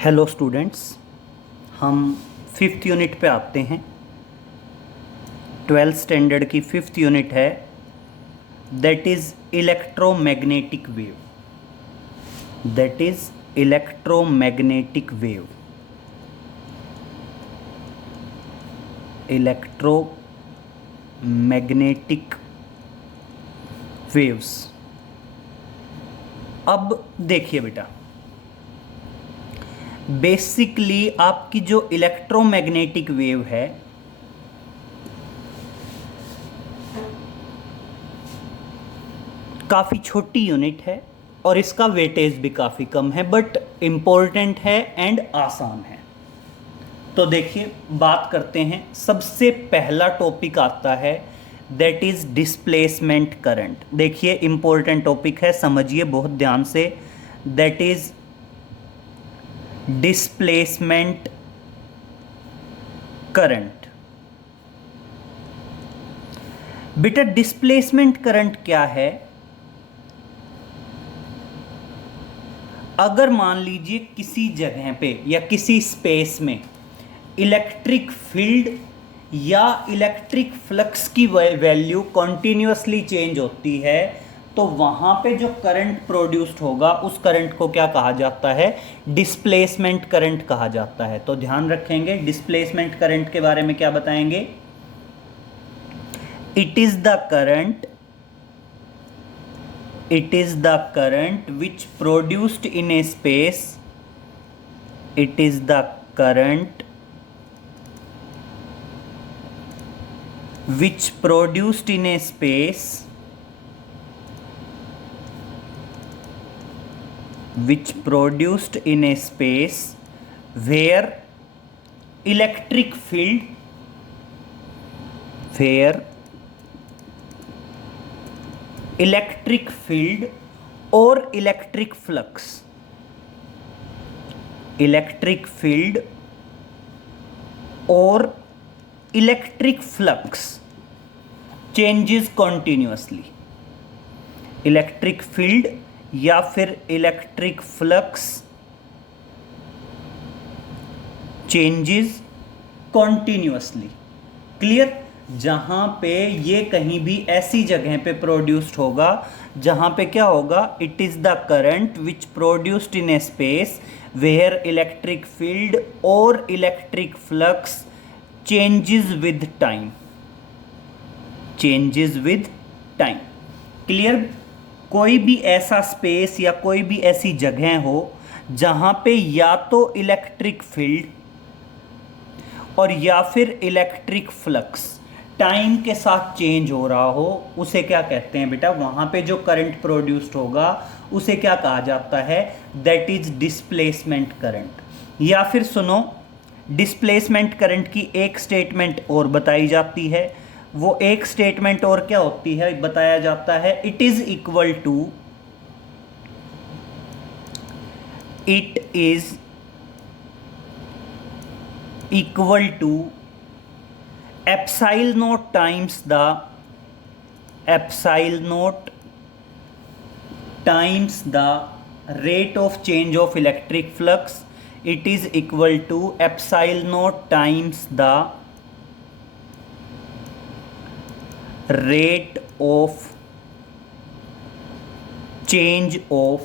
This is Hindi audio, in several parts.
हेलो स्टूडेंट्स, हम फिफ्थ यूनिट पे आते हैं। ट्वेल्थ स्टैंडर्ड की फिफ्थ यूनिट है, that is electromagnetic wave. That is electromagnetic wave. Electromagnetic waves. अब देखिए बेटा, बेसिकली आपकी जो इलेक्ट्रोमैग्नेटिक वेव है काफ़ी छोटी यूनिट है और इसका वेटेज भी काफ़ी कम है, बट इम्पोर्टेंट है एंड आसान है। तो देखिए, बात करते हैं। सबसे पहला टॉपिक आता है, दैट इज़ डिस्प्लेसमेंट करंट। देखिए, इम्पोर्टेंट टॉपिक है, समझिए बहुत ध्यान से। That is displacement current. बेटा, डिस्प्लेसमेंट करंट क्या है? अगर मान लीजिए किसी जगह पे या किसी स्पेस में इलेक्ट्रिक फील्ड या इलेक्ट्रिक फ्लक्स की वैल्यू कॉन्टिन्यूसली चेंज होती है, तो वहां पे जो करंट प्रोड्यूस्ड होगा उस करंट को क्या कहा जाता है? डिस्प्लेसमेंट करंट कहा जाता है। तो ध्यान रखेंगे, डिस्प्लेसमेंट करंट के बारे में क्या बताएंगे? It is the current which produced in a space. It is the current which produced in a space where electric field or electric flux changes continuously। Electric field या फिर electric flux changes continuously. Clear? जहां पे ये कहीं भी ऐसी जगह पे प्रोड्यूस्ड होगा जहां पे क्या होगा? It is the current which produced in a space where electric field और electric flux changes with time. Clear? कोई भी ऐसा स्पेस या कोई भी ऐसी जगह हो जहां पे या तो इलेक्ट्रिक फील्ड और या फिर इलेक्ट्रिक फ्लक्स टाइम के साथ चेंज हो रहा हो, उसे क्या कहते हैं बेटा? वहां पे जो करंट प्रोड्यूस्ड होगा उसे क्या कहा जाता है? That is displacement current. या फिर सुनो, डिस्प्लेसमेंट करंट की एक स्टेटमेंट और बताई जाती है। वो एक स्टेटमेंट और क्या होती है? बताया जाता है, it is equal to epsilon naught times the rate of change of electric flux. It is equal to epsilon naught times the rate of change of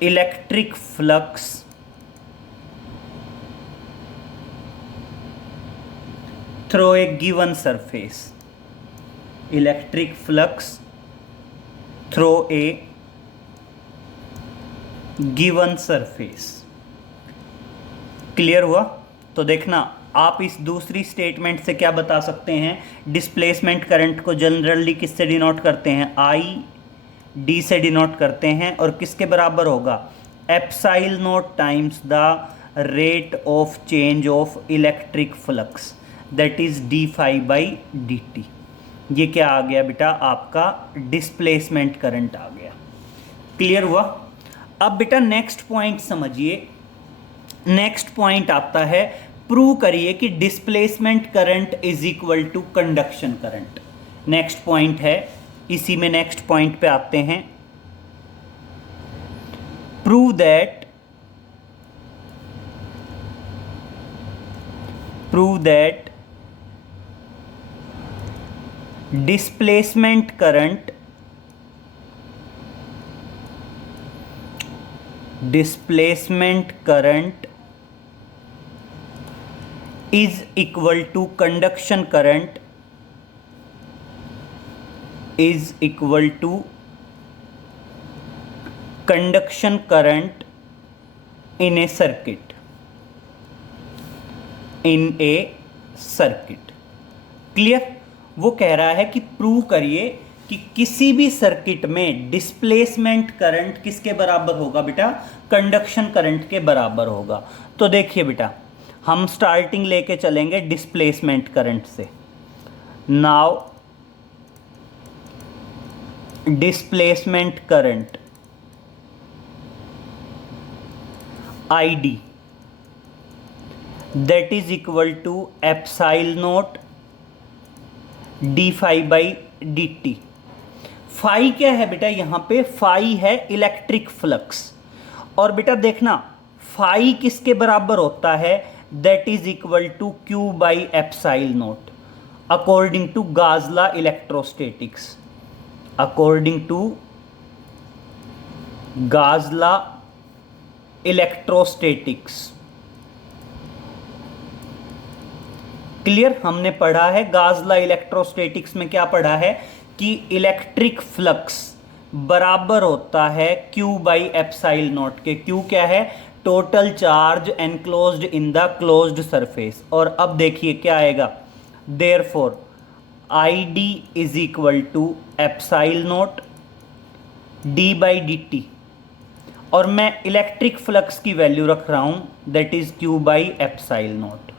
electric flux through a given surface। Electric flux through a given surface. Clear हुआ? तो देखना, आप इस दूसरी स्टेटमेंट से क्या बता सकते हैं? डिस्प्लेसमेंट करंट को जनरली किससे डिनोट करते हैं? आई डी से डिनोट करते हैं, और किसके बराबर होगा? Epsilon naught times the rate of change of electric flux, that is d phi by d t. ये क्या आ गया बेटा? आपका डिस्प्लेसमेंट करंट आ गया। क्लियर हुआ? अब बेटा नेक्स्ट पॉइंट समझिए। नेक्स्ट पॉइंट आता है, प्रूव करिए कि displacement current is equal to conduction current. Next point है, इसी में नेक्स्ट पॉइंट पे आते हैं। Prove that displacement current is equal to conduction current is equal to conduction current in a circuit clear. वो कह रहा है कि प्रूव करिए कि किसी भी सर्किट में डिस्प्लेसमेंट करंट किसके बराबर होगा बेटा, कंडक्शन करंट के बराबर होगा। तो देखिए बेटा, हम स्टार्टिंग लेके चलेंगे डिस्प्लेसमेंट करंट से। Now displacement current ID that is equal to epsilon naught d phi by dt। Phi क्या है बेटा, यहाँ पे फाई है इलेक्ट्रिक फ्लक्स। और बेटा देखना, फाई किसके बराबर होता है, that is equal to q by epsilon naught according to Gauss law electrostatics. According to Gauss law electrostatics. Clear, हमने पढ़ा है गाजला इलेक्ट्रोस्टैटिक्स में, क्या पढ़ा है कि इलेक्ट्रिक फ्लक्स बराबर होता है क्यू बाई एप्साइल नॉट के। क्यू क्या है, total charge enclosed in the closed surface. और अब देखिए क्या आएगा, therefore ID is equal to epsilon naught d by d t, और मैं इलेक्ट्रिक फ्लक्स की वैल्यू रख रहा हूं that is q by epsilon naught.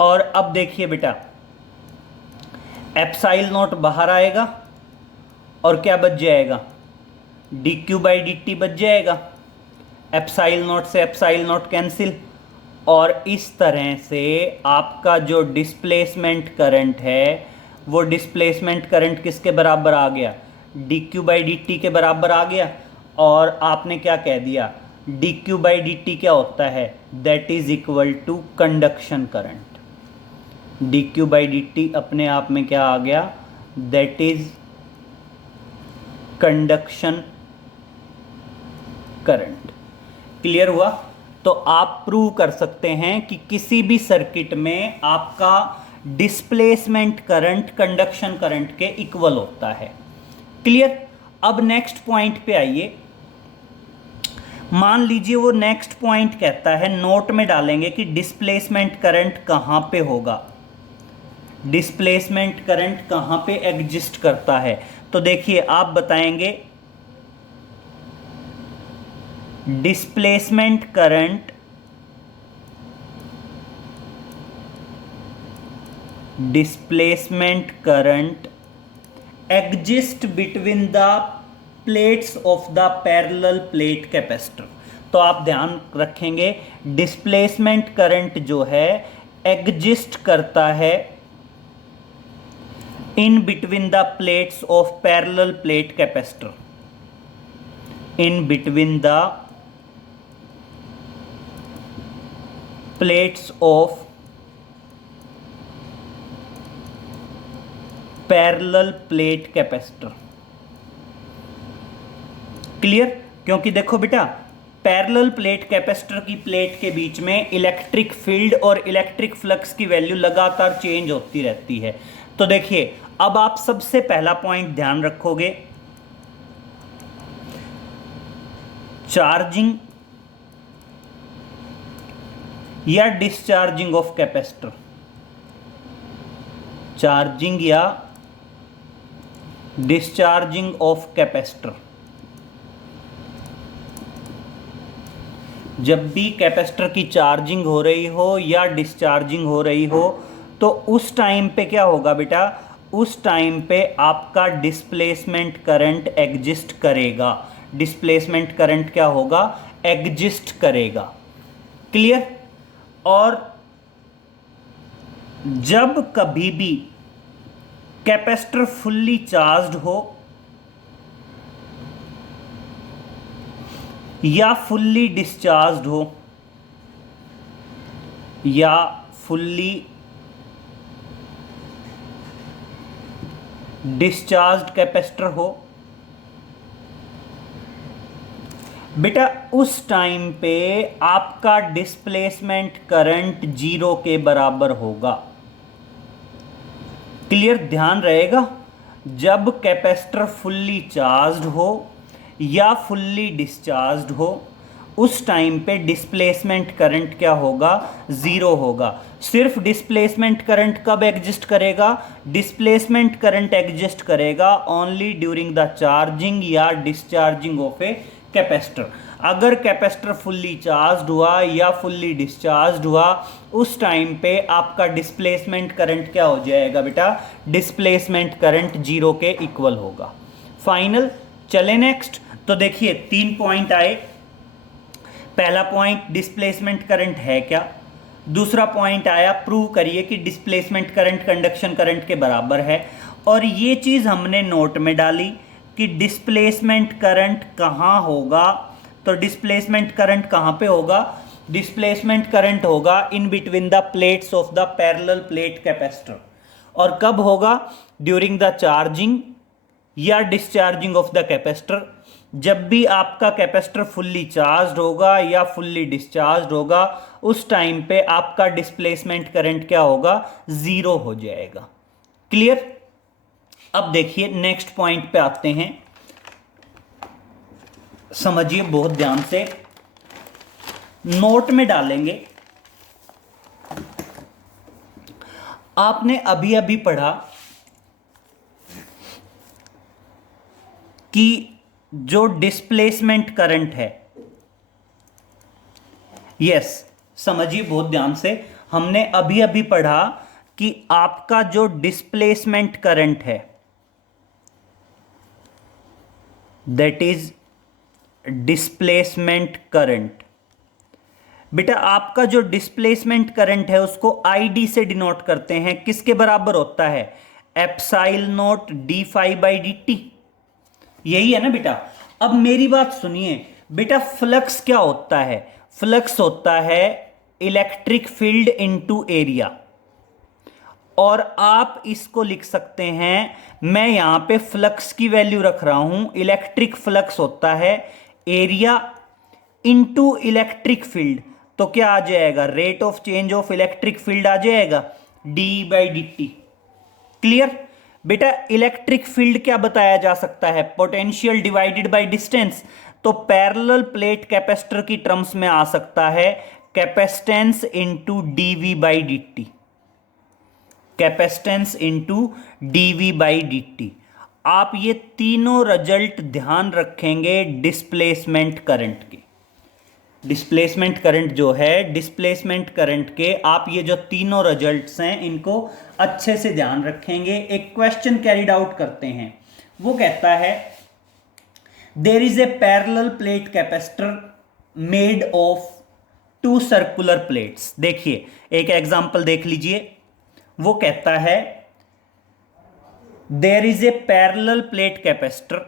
और अब देखिए बेटा, एप्साइल नॉट बाहर आएगा और क्या बच जाएगा, D q by d T बच जाएगा। एप्साइल नॉट से एप्साइल नॉट कैंसिल, और इस तरह से आपका जो डिस्प्लेसमेंट करंट है वो डिस्प्लेसमेंट करंट किसके बराबर आ गया, d q by d t के बराबर आ गया। और आपने क्या कह दिया, d q by d t क्या होता है, that is equal to conduction current. D q by d t अपने आप में क्या आ गया, that is conduction current. Clear हुआ। तो आप प्रूव कर सकते हैं कि किसी भी सर्किट में आपका डिस्प्लेसमेंट करंट कंडक्शन करंट के इक्वल होता है। क्लियर। अब नेक्स्ट पॉइंट पे आइए। मान लीजिए वो नेक्स्ट पॉइंट कहता है, नोट में डालेंगे कि डिस्प्लेसमेंट करंट कहां पे होगा, डिस्प्लेसमेंट करंट कहां पे एग्जिस्ट करता है। तो देखिए आप बताएंगे, displacement current exist between the plates of the parallel plate capacitor. तो आप ध्यान रखेंगे, डिस्प्लेसमेंट करंट जो है एग्जिस्ट करता है in between the plates of parallel plate capacitor, in between the plates of parallel plate capacitor. Clear. क्योंकि देखो बेटा, पैरेलल प्लेट कैपेसिटर की प्लेट के बीच में इलेक्ट्रिक फील्ड और इलेक्ट्रिक फ्लक्स की वैल्यू लगातार चेंज होती रहती है। तो देखिए अब आप सबसे पहला पॉइंट ध्यान रखोगे, चार्जिंग या डिस्चार्जिंग ऑफ कैपेसिटर, चार्जिंग या डिस्चार्जिंग ऑफ कैपेसिटर। जब भी कैपेसिटर की चार्जिंग हो रही हो या डिस्चार्जिंग हो रही हो तो उस टाइम पे क्या होगा बेटा, उस टाइम पे आपका डिस्प्लेसमेंट करंट एग्जिस्ट करेगा। डिस्प्लेसमेंट करंट क्या होगा, एग्जिस्ट करेगा। क्लियर। और जब कभी भी कैपेसिटर फुल्ली चार्ज्ड हो या फुल्ली डिस्चार्ज्ड हो, या फुल्ली डिस्चार्ज्ड कैपेसिटर हो, बेटा उस टाइम पे आपका डिस्प्लेसमेंट करंट 0 के बराबर होगा। क्लियर, ध्यान रहेगा, जब कैपेसिटर फुल्ली चार्ज्ड हो या फुल्ली डिस्चार्ज्ड हो उस टाइम पे डिस्प्लेसमेंट करंट क्या होगा, 0 होगा। सिर्फ डिस्प्लेसमेंट करंट कब एग्जिस्ट करेगा, डिस्प्लेसमेंट करंट एग्जिस्ट करेगा ओनली ड्यूरिंग द चार्जिंग या डिस्चार्जिंग ऑफ ए कैपेसिटर। अगर कैपेसिटर फुल्ली चार्ज्ड हुआ या फुल्ली डिस्चार्ज्ड हुआ उस टाइम पे आपका डिस्प्लेसमेंट करंट क्या हो जाएगा बेटा, डिस्प्लेसमेंट करंट 0 के इक्वल होगा। फाइनल, चले नेक्स्ट। तो देखिए 3 पॉइंट आए। पहला पॉइंट डिस्प्लेसमेंट करंट है क्या, दूसरा पॉइंट आया प्रूव करिए कि डिस्प्लेसमेंट करंट कंडक्शन करंट के बराबर है, और ये चीज़ हमने नोट में डाली कि डिस्प्लेसमेंट करंट कहाँ होगा। तो डिस्प्लेसमेंट करंट कहाँ पे होगा, डिस्प्लेसमेंट करंट होगा in between the plates of the parallel plate capacitor. और कब होगा, ड्यूरिंग द चार्जिंग या डिस्चार्जिंग ऑफ द कैपेसिटर। जब भी आपका कैपेसिटर फुल्ली चार्ज्ड होगा या फुल्ली डिस्चार्ज्ड होगा उस टाइम पे आपका डिस्प्लेसमेंट करंट क्या होगा, 0 हो जाएगा। क्लियर। अब देखिए नेक्स्ट पॉइंट पे आते हैं, समझिए बहुत ध्यान से, नोट में डालेंगे। आपने अभी अभी पढ़ा कि जो डिस्प्लेसमेंट करंट है, यस समझिए बहुत ध्यान से, हमने अभी अभी पढ़ा कि आपका जो डिस्प्लेसमेंट करंट है दैट इज डिस्प्लेसमेंट करंट। बेटा आपका जो डिस्प्लेसमेंट करंट है उसको आईडी से डिनोट करते हैं, किसके बराबर होता है, epsilon naught d phi by d t, यही है ना बेटा। अब मेरी बात सुनिए बेटा, फ्लक्स क्या होता है, फ्लक्स होता है इलेक्ट्रिक फील्ड इनटू एरिया, और आप इसको लिख सकते हैं, मैं यहां पे फ्लक्स की वैल्यू रख रहा हूं, इलेक्ट्रिक फ्लक्स होता है एरिया इनटू इलेक्ट्रिक फील्ड, तो क्या आ जाएगा, rate of change of electric field आ जाएगा, d by d t. Clear. बेटा इलेक्ट्रिक फील्ड क्या बताया जा सकता है, पोटेंशियल डिवाइडेड बाय डिस्टेंस, तो पैरेलल प्लेट कैपेसिटर की टर्म्स में आ सकता है capacitance into dv by d t, capacitance into dv by d t. आप ये तीनों रिजल्ट ध्यान रखेंगे डिस्प्लेसमेंट करंट के, डिस्प्लेसमेंट करंट जो है, डिस्प्लेसमेंट करंट के आप ये जो तीनों रिजल्ट्स हैं इनको अच्छे से ध्यान रखेंगे। एक क्वेश्चन कैरिड आउट करते हैं, वो कहता है there is a parallel plate capacitor made of 2 circular plates. देखिए एक एग्जांपल देख लीजिए, वो कहता है there is a parallel plate capacitor,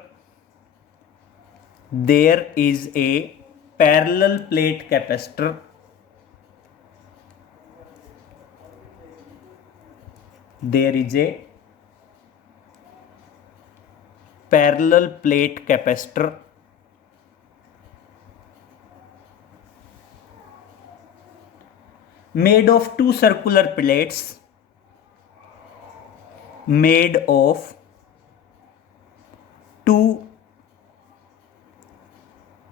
there is a parallel plate capacitor there is a parallel plate capacitor made of 2 circular plates, made of 2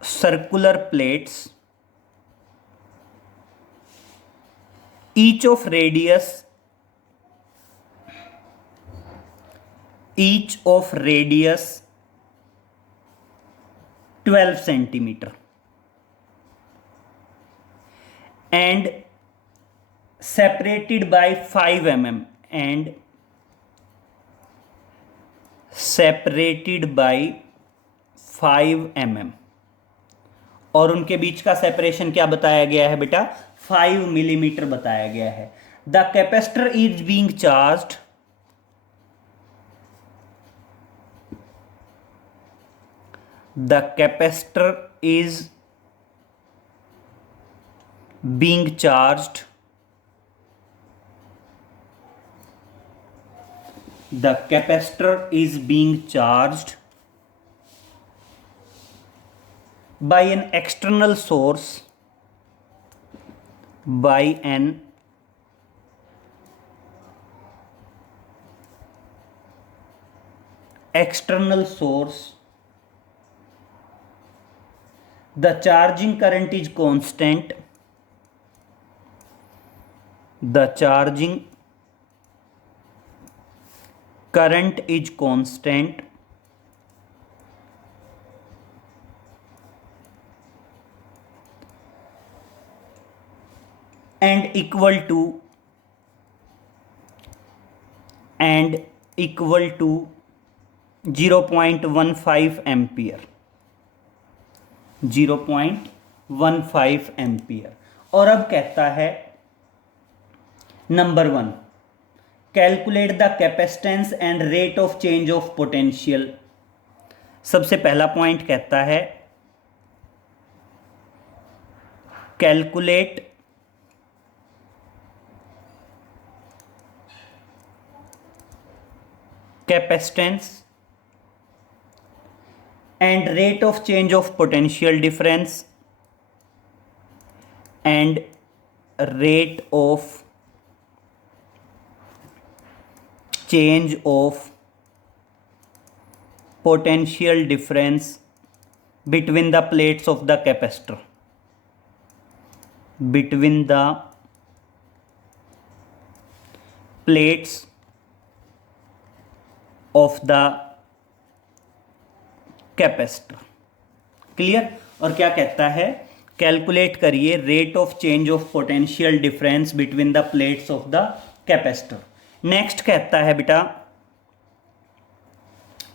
circular plates, each of radius 12 centimeter and separated by 5 mm and separated by 5 mm, और उनके बीच का सेपरेशन क्या बताया गया है बेटा, 5 मिलीमीटर बताया गया है। The capacitor is being charged, the capacitor is being charged, the capacitor is being charged by an external source, by an external source. The charging current is constant. The charging current is constant and equal to 0.15 ampere, 0.15 ampere. और अब कहता है number 1, calculate the capacitance and rate of change of potential. सबसे पहला पॉइंट कहता है calculate capacitance and rate of change of potential difference and rate of change of potential difference between the plates of the capacitor, between the plates of the capacitor। Clear. और क्या कहता है, कैलकुलेट करिए rate of change of potential difference between the plates of the capacitor. Next कहता है बेटा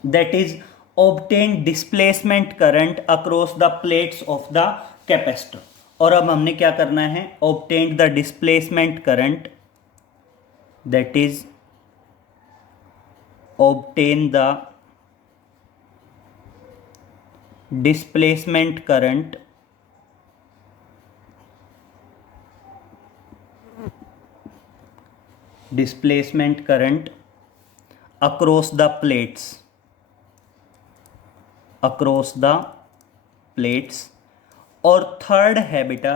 that is obtain displacement current across the plates of the capacitor. और अब हमने क्या करना है, obtain the displacement current, that is obtain the displacement current across the plates, और थर्ड है बेटा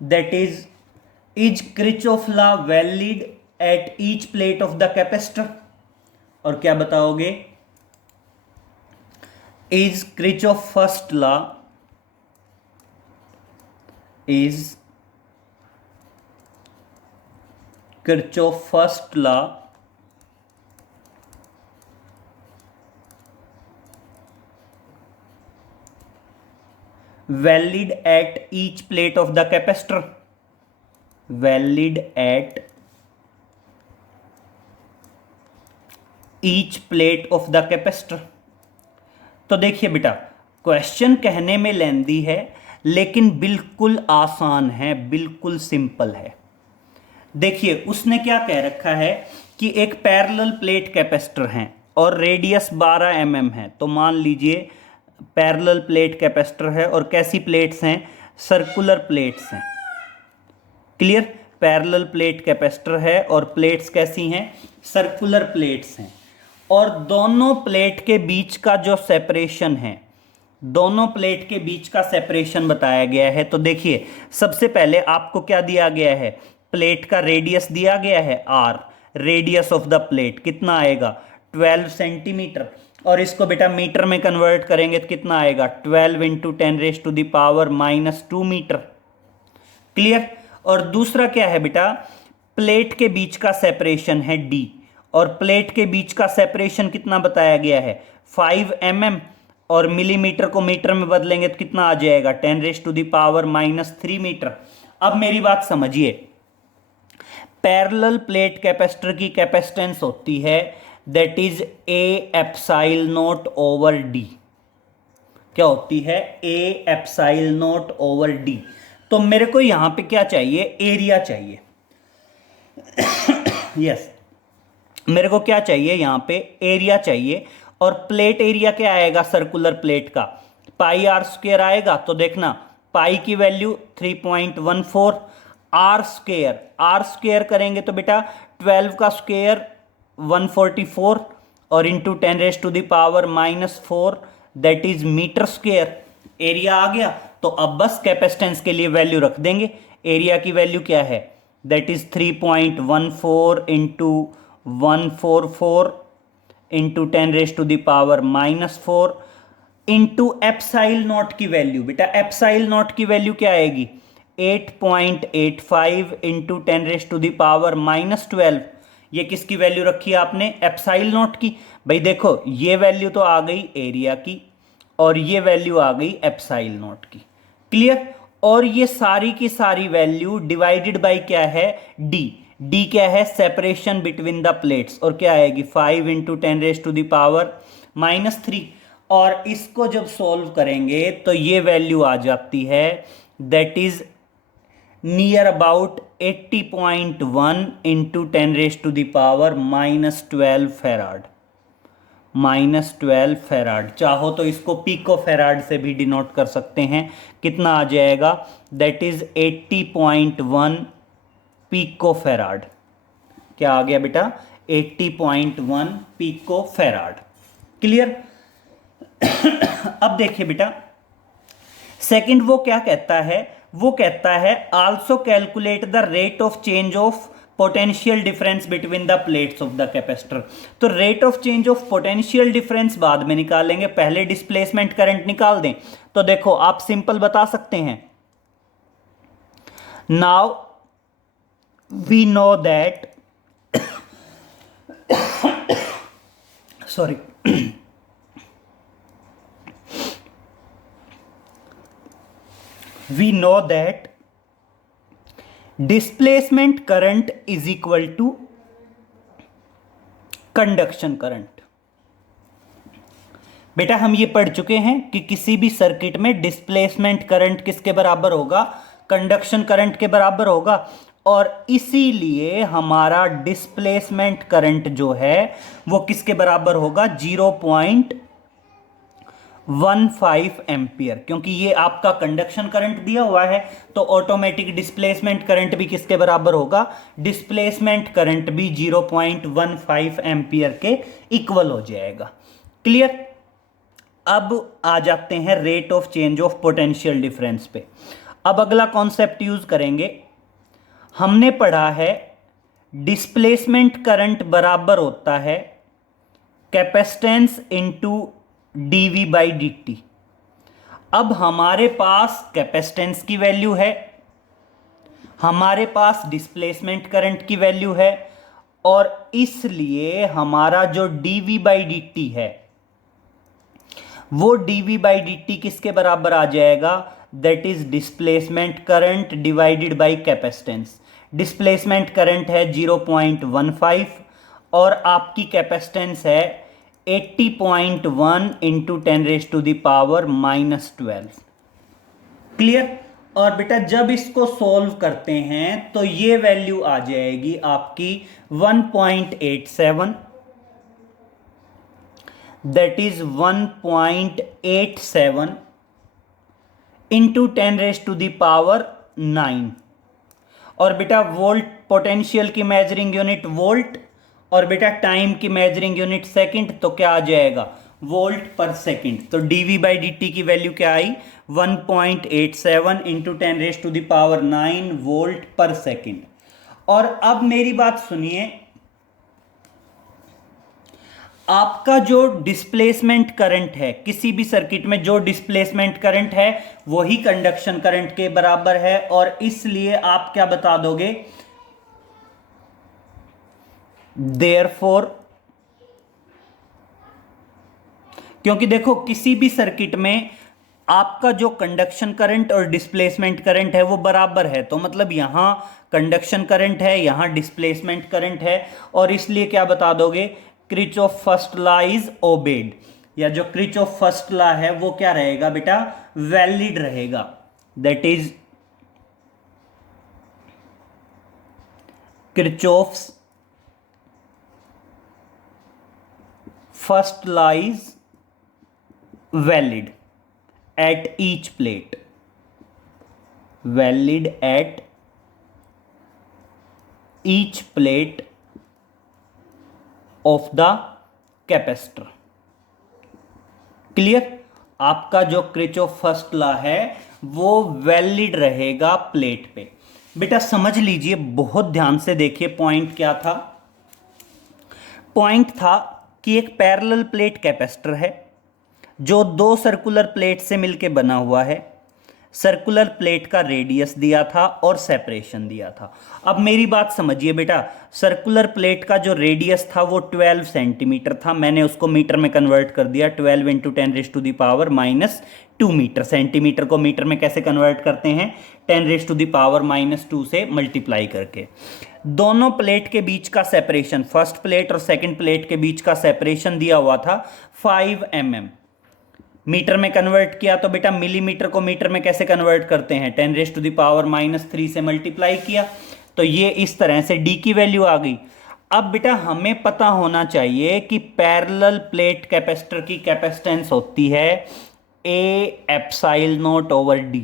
that is Kirchhoff law valid at each plate of the capacitor. और क्या बताओगे, is Kirchhoff first law is Kirchhoff first law valid at each plate of the capacitor, valid at each plate of the capacitor। तो देखिए बेटा क्वेश्चन कहने में लेंदी है लेकिन बिल्कुल आसान है, बिल्कुल सिंपल है। देखिए उसने क्या कह रखा है कि एक पैरेलल प्लेट कैपेसिटर है और रेडियस 12 mm है। तो मान लीजिए पैरेलल प्लेट कैपेसिटर है और कैसी प्लेट्स हैं, सर्कुलर प्लेट्स हैं। क्लियर, पैरेलल प्लेट कैपेसिटर है और प्लेट्स कैसी हैं, सर्कुलर प्लेट्स हैं। और दोनों प्लेट के बीच का जो सेपरेशन है, दोनों प्लेट के बीच का सेपरेशन बताया गया है। तो देखिए सबसे पहले आपको क्या दिया गया है, प्लेट का रेडियस दिया गया है r, radius of the plate कितना आएगा 12 सेंटीमीटर। और इसको बेटा मीटर में कन्वर्ट करेंगे तो कितना आएगा 12 इंटू 10⁻⁻2 मीटर। क्लियर। और दूसरा क्या है बेटा, प्लेट के बीच का सेपरेशन है d, और प्लेट के बीच का सेपरेशन कितना बताया गया है 5 mm, और मिलीमीटर को मीटर में बदलेंगे तो कितना आ जाएगा 10⁻³ मीटर। अब मेरी बात समझिए, पैरेलल प्लेट कैपेसिटर की कैपेसिटेंस होती है that is A epsilon not over D। क्या होती है, A epsilon not over D। तो मेरे को यहां पे क्या चाहिए, एरिया चाहिए। यस मेरे को क्या चाहिए, यहां पे एरिया चाहिए। और प्लेट एरिया क्या आएगा सर्कुलर प्लेट का, पाई आर स्क्वेयर आएगा तो देखना पाई की वैल्यू 3.14, आर स्क्वेयर करेंगे तो बेटा 12 का स्क्वेयर 144 और into 10⁻⁻⁴ that is metre square. Area आ गया। तो अब बस कैपेसिटेंस के लिए वैल्यू रख देंगे। एरिया की वैल्यू क्या है, that is 3.14 into 144 into 10⁻⁻⁴ into epsilon not की वैल्यू। बेटा एप्साइल नॉट की वैल्यू क्या आएगी, 8.85 इंटू 10⁻⁻12। ये किसकी वैल्यू रखी है आपने, एप्साइल नॉट की। भाई देखो ये वैल्यू तो आ गई एरिया की और ये वैल्यू आ गई एप्साइल नॉट की। क्लियर। और ये सारी की सारी वैल्यू डिवाइडेड बाय क्या है, डी क्या है, सेपरेशन बिटवीन द प्लेट्स, और क्या आएगी 5 इंटू 10⁻⁻3। और इसको जब सॉल्व करेंगे तो ये वैल्यू आ जाती है that is near about 80.1 into 10⁻⁻12 farad, -12 farad. चाहो तो इसको पिको फेराड से भी डिनोट कर सकते हैं। कितना आ जाएगा, दैट इज 80.1 पिको फेराड। क्या आ गया बेटा, 80.1 पिको फेराड। क्लियर। अब देखिए बेटा सेकंड वो क्या कहता है, वो कहता है also calculate the rate of change of potential difference between the plates of the capacitor. तो rate of change of potential difference बाद में निकालेंगे, पहले डिस्प्लेसमेंट करंट निकाल दें। तो देखो आप सिंपल बता सकते हैं, now we know that sorry we know that displacement current is equal to conduction current। बेटा हम ये पढ़ चुके हैं कि किसी भी सर्किट में डिस्प्लेसमेंट करंट किसके बराबर होगा, कंडक्शन करंट के बराबर होगा। और इसीलिए हमारा डिस्प्लेसमेंट करंट जो है वो किसके बराबर होगा, 0.15 एम्पियर। क्योंकि ये आपका कंडक्शन करंट दिया हुआ है तो ऑटोमेटिक डिस्प्लेसमेंट करंट भी किसके बराबर होगा, डिस्प्लेसमेंट करंट भी 0.15 एम्पियर के इक्वल हो जाएगा। क्लियर। अब आ जाते हैं rate of change of potential difference पे। अब अगला कॉन्सेप्ट यूज करेंगे। हमने पढ़ा है डिस्प्लेसमेंट करंट बराबर होता है capacitance into dV by dt। अब हमारे पास कैपेसिटेंस की वैल्यू है, हमारे पास डिस्प्लेसमेंट करंट की वैल्यू है, और इसलिए हमारा जो dV बाई dt है वो dV बाई dt किसके बराबर आ जाएगा, that is displacement current divided by capacitance. Displacement current है 0.15 और आपकी कैपेसिटेंस है 80.1 इंटू 10⁻⁻12। क्लियर। और बेटा जब इसको सॉल्व करते हैं तो ये वैल्यू आ जाएगी आपकी 1.87, दैट इज 1.87 इंटू 10⁻⁹। और बेटा वोल्ट, पोटेंशियल की मेजरिंग यूनिट वोल्ट, और बेटा टाइम की मेजरिंग यूनिट सेकंड, तो क्या आ जाएगा, वोल्ट पर सेकंड। तो dV बाई dt की वैल्यू क्या आई, 1.87 इंटू 10⁻⁹ वोल्ट पर सेकंड। और अब मेरी बात सुनिए, आपका जो डिस्प्लेसमेंट करंट है किसी भी सर्किट में, जो डिस्प्लेसमेंट करंट है वही कंडक्शन करंट के बराबर है। और इसलिए आप क्या बता दोगे, देयरफॉर, क्योंकि देखो किसी भी सर्किट में आपका जो कंडक्शन करंट और डिस्प्लेसमेंट करंट है वो बराबर है, तो मतलब यहां कंडक्शन करंट है, यहां डिस्प्लेसमेंट करंट है, और इसलिए क्या बता दोगे, Kirchhoff first law is obeyed, या जो किरचॉफ फर्स्ट लॉ है वो क्या रहेगा बेटा, वैलिड रहेगा। That is Kirchhoff's first law is valid. at each plate, valid at each plate of the capacitor। Clear? आपका जो किरचॉफ फर्स्ट लॉ है वो वैलिड रहेगा प्लेट पे। बेटा समझ लीजिए, बहुत ध्यान से देखिए, पॉइंट क्या था। पॉइंट था कि एक पैरेलल प्लेट कैपेसिटर है जो दो सर्कुलर प्लेट से मिलकर बना हुआ है। सर्कुलर प्लेट का रेडियस दिया था और सेपरेशन दिया था। अब मेरी बात समझिए बेटा, सर्कुलर प्लेट का जो रेडियस था वो 12 सेंटीमीटर था। मैंने उसको मीटर में कन्वर्ट कर दिया, 12 इंटू 10⁻⁻² मीटर। सेंटीमीटर को मीटर में कैसे कन्वर्ट करते हैं? 10⁻⁻² से मल्टीप्लाई करके। दोनों प्लेट के बीच का सेपरेशन, फर्स्ट प्लेट और सेकंड प्लेट के बीच का सेपरेशन दिया हुआ था 5 mm। मीटर में कन्वर्ट किया तो बेटा मिलीमीटर को मीटर में कैसे कन्वर्ट करते हैं? 10⁻³ से मल्टीप्लाई किया तो ये इस तरह से d की वैल्यू आ गई। अब बेटा हमें पता होना चाहिए कि पैरेलल प्लेट कैपेसिटर की कैपेसिटेंस होती है A ε0/d।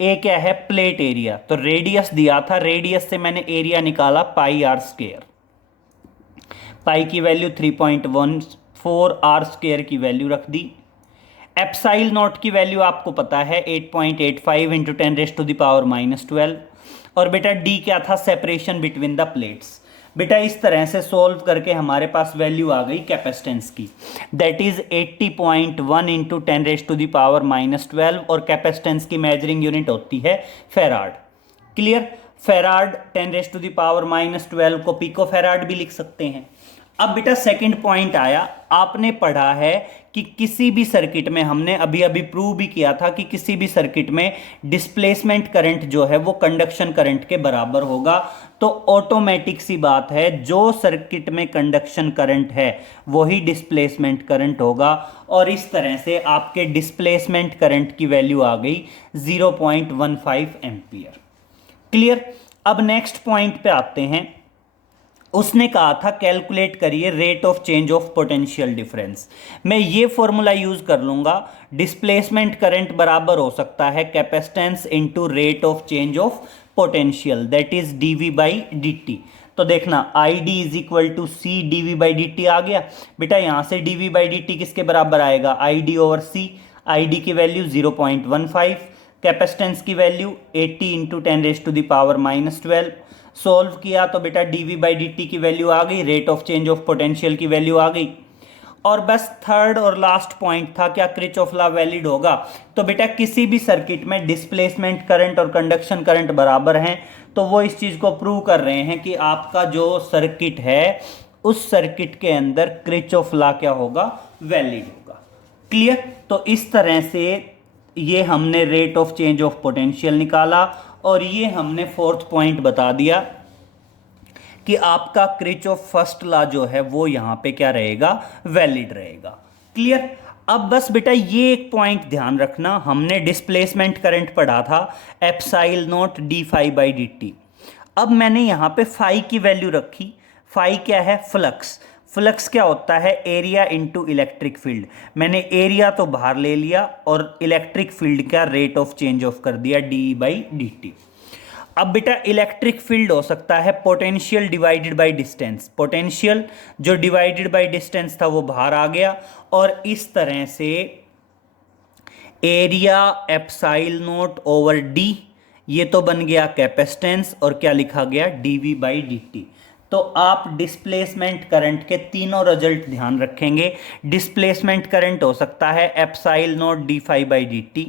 ए क्या है? Plate area. तो रेडियस दिया था, रेडियस से मैंने एरिया निकाला πr²। पाई की वैल्यू 3.14, r² की वैल्यू रख दी। एप्साइल नॉट की वैल्यू आपको पता है 8.85 इंटू 10⁻⁻12। और बेटा डी क्या था? Separation between the plates. बेटा इस तरह से सॉल्व करके हमारे पास वैल्यू आ गई कैपेसिटेंस की, दैट इज 80.1 इंटू 10⁻⁻12। और कैपेसिटेंस की मेजरिंग यूनिट होती है फेराड। क्लियर? फेराड 10⁻⁻12 को पिको फेराड भी लिख सकते हैं। अब बेटा सेकंड पॉइंट आया, आपने पढ़ा है कि किसी भी सर्किट में, हमने अभी अभी प्रूव भी किया था कि किसी भी सर्किट में डिस्प्लेसमेंट करंट जो है वो कंडक्शन करंट के बराबर होगा। तो ऑटोमेटिक सी बात है, जो सर्किट में कंडक्शन करंट है वही डिस्प्लेसमेंट करंट होगा। और इस तरह से आपके डिस्प्लेसमेंट करंट की वैल्यू आ गई 0.15 एम्पियर। क्लियर? अब नेक्स्ट पॉइंट पे आते हैं। उसने कहा था कैलकुलेट करिए rate of change of potential difference. मैं ये फॉर्मूला यूज कर लूंगा, डिस्प्लेसमेंट करंट बराबर हो सकता है capacitance into rate of change of potential, that is dV/dt। तो देखना ID is equal to C dV/dt आ गया। बेटा यहां से dV/dt किसके बराबर आएगा? ID/C। ID की वैल्यू 0.15, कैपेसिटेंस की वैल्यू 80 इंटू 10⁻⁻12। सोल्व किया तो बेटा dV/dt की वैल्यू आ गई, rate of change of potential की वैल्यू आ गई। और बस थर्ड और लास्ट पॉइंट था, क्या किरचॉफ लॉ वैलिड होगा? तो बेटा किसी भी सर्किट में डिस्प्लेसमेंट करंट और कंडक्शन करंट बराबर हैं तो वो इस चीज को प्रूव कर रहे हैं कि आपका जो सर्किट है उस सर्किट के अंदर किरचॉफ लॉ क्या होगा? वैलिड होगा। क्लियर? तो इस तरह से ये हमने rate of change of potential निकाला और ये हमने फोर्थ पॉइंट बता दिया कि आपका किरचॉफ फर्स्ट लॉ जो है वो यहां पे क्या रहेगा? वैलिड रहेगा। क्लियर? अब बस बेटा ये एक पॉइंट ध्यान रखना, हमने डिस्प्लेसमेंट करंट पढ़ा था ε0 dφ/dt। अब मैंने यहां पे फाई की वैल्यू रखी। फाई क्या है? फ्लक्स। फ्लक्स क्या होता है? Area into electric field. मैंने एरिया तो बाहर ले लिया और इलेक्ट्रिक फील्ड का रेट ऑफ चेंज ऑफ कर दिया dE/dt। अब बेटा इलेक्ट्रिक फील्ड हो सकता है potential divided by distance. Potential जो डिवाइडेड बाय डिस्टेंस था वो बाहर आ गया और इस तरह से एरिया ε0/d, ये तो बन गया कैपेसिटेंस और क्या लिखा गया? dV/dt। तो आप डिस्प्लेसमेंट करंट के तीनों रिजल्ट ध्यान रखेंगे। डिस्प्लेसमेंट करंट हो सकता है ε0 dφ/dt,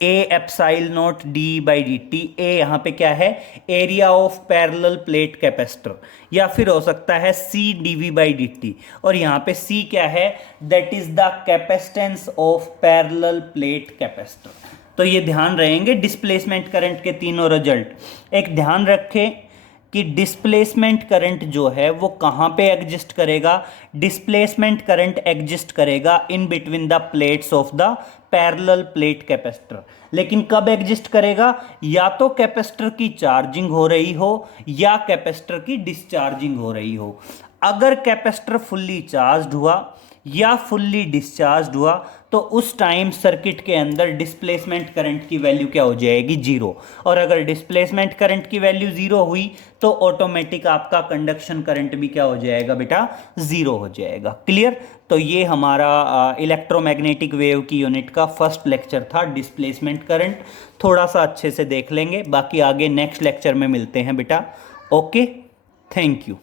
ε0 dE/dt। ए यहाँ पे क्या है? Area of parallel plate capacitor. या फिर हो सकता है C dV/dt और यहाँ पे C क्या है? That is the capacitance of parallel plate capacitor. तो ये ध्यान रहेंगे डिस्प्लेसमेंट करंट के तीनों रिजल्ट। एक ध्यान रखें कि डिस्प्लेसमेंट करंट जो है वो कहाँ पे एग्जिस्ट करेगा? डिस्प्लेसमेंट करंट एग्जिस्ट करेगा in between the plates of the parallel plate capacitor. लेकिन कब एग्जिस्ट करेगा? या तो कैपेसिटर की चार्जिंग हो रही हो या कैपेसिटर की डिस्चार्जिंग हो रही हो। अगर कैपेसिटर फुल्ली चार्ज्ड हुआ या फुल्ली डिस्चार्ज हुआ तो उस टाइम सर्किट के अंदर डिस्प्लेसमेंट करंट की वैल्यू क्या हो जाएगी, जीरो। और अगर डिस्प्लेसमेंट करंट की वैल्यू जीरो हुई तो ऑटोमेटिक आपका कंडक्शन करंट भी क्या हो जाएगा बेटा, जीरो हो जाएगा। क्लियर। तो ये हमारा इलेक्ट्रोमैग्नेटिक वेव की यूनिट का फर्स्ट लेक्चर था, डिस्प्लेसमेंट करंट। थोड़ा सा अच्छे से देख लेंगे, बाकी आगे नेक्स्ट लेक्चर में मिलते हैं बेटा। Okay, thank you.